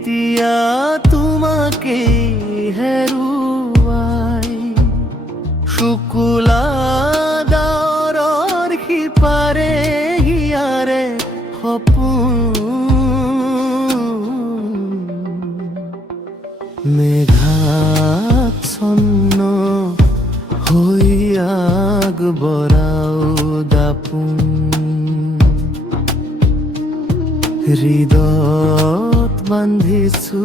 এতিয়া তোমাকে হেৰুৱাই শুকুলা ডাৱৰৰ সিপাৰে হিয়াৰে সপোন মেঘাচ্ছন্ন হৈ আগবঢ়াও দাপোন হৃদয়ত বান্ধিছো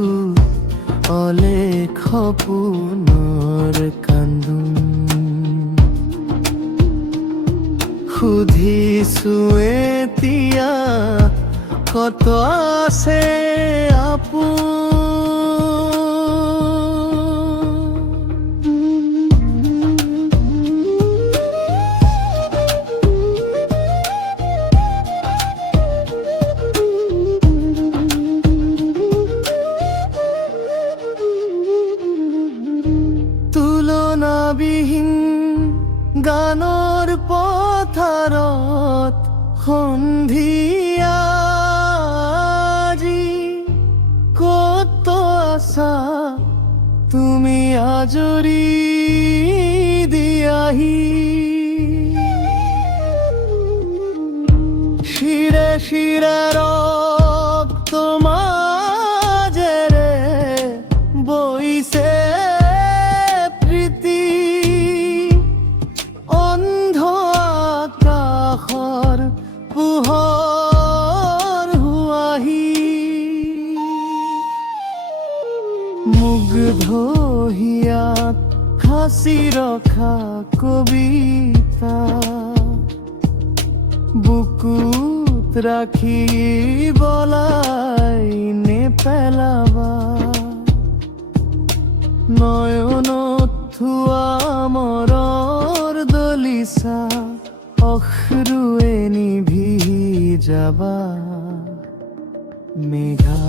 অলেখ সপোনৰ কান্দোন সুধিছো এতিয়া কত আছে আপোন তুলনাবিহীন গানৰ পথাৰত সন্ধিয়া আজি কত আছা তুমি আজৰি দিয়াহি শিৰে শিৰে ৰক্ত মাজেৰে বৈছে পোহৰ হুৱাহি মুগ্ধ হিয়াত সাঁচি ৰখা কবিতা বুকুত ৰাখি বলাই নেপেলাবা নয়নত থোৱা মৰৰ দলিচা অশ্ৰুৱে নিভি যাবা মেঘা